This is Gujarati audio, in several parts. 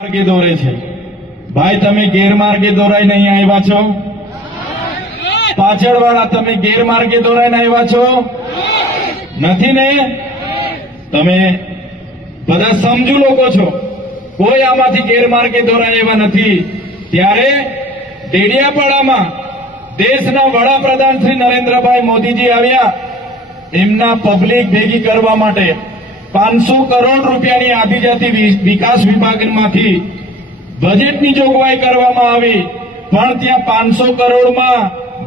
માર્ગે દોરે છે। ભાઈ તમે ગેરમાર્ગે દોરાઈને અહીં આવ્યા છો? પાછળવાળા તમે ગેરમાર્ગે દોરાઈને આવ્યા છો? નથી ને? તમે બધા સમજુ લોકો છો, કોઈ આમાંથી ગેરમાર્ગે દોરાય એવા નથી। ત્યારે ડેડિયાપાડામાં દેશના વડાપ્રધાન શ્રી નરેન્દ્રભાઈ મોદીજી આવ્યા, એમના પબ્લિક ભેગી કરવા માટે 500 કરોડ રૂપિયાની આદિજાતિ વિકાસ વિભાગમાંથી બજેટની જોગવાઈ કરવામાં આવી, પણ ત્યાં 500 કરોડમાં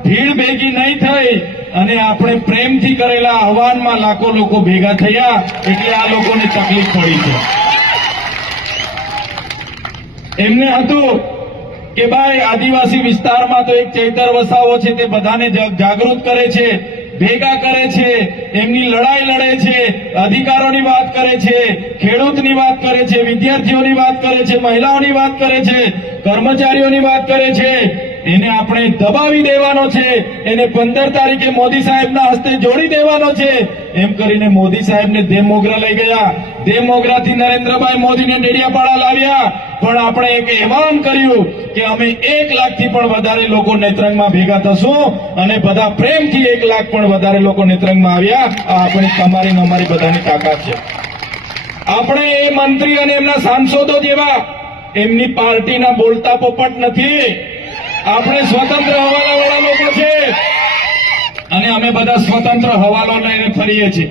ભીડ ભેગી નહીં થઈ અને આપણે પ્રેમથી કરેલા આહવાનમાં લાખો લોકો ભેગા થયા, એટલે આ લોકોને તકલીફ પડી છે। એમને હતું કે ભાઈ આદિવાસી વિસ્તારમાં તો એક ચૈતર વસાવો છે, તે બધાને જાગૃત કરે છે, ભેગા કરે છે, એમની લડાઈ લડે છે, અધિકારોની વાત કરે છે, ખેડૂતની વાત કરે છે, વિદ્યાર્થીઓની વાત કરે છે, મહિલાઓની વાત કરે છે, કર્મચારીઓની વાત કરે છે। એને આપણે દબાવી દેવાનો છે, એને 15 તારીખે મોદી સાહેબના હસ્તે જોડી દેવાનો છે, એમ કરીને મોદી સાહેબને દેવમોગરા લઈ ગયા। દેવમોગરાથી નરેન્દ્રભાઈ મોદીને ડેડિયાપાડા લાવ્યા, પણ આપણે એક એલાન કર્યું કે અમે 1 લાખથી પણ વધારે લોકો નેત્રંગમાં ભેગા થશું અને બધા પ્રેમથી 1 લાખ પણ વધારે લોકો નેત્રંગમાં આવ્યા। આ આપણી તમારી અમારી બધાની તાકાત છે। આપણે એ મંત્રી અને એમના સાંસદો જેવા એમની પાર્ટીના બોલતા પોપટ નથી। આપણે સ્વતંત્ર હવાલાવાળા લોકો છે અને અમે બધા સ્વતંત્ર હવાલો લઈને ફરીએ છીએ।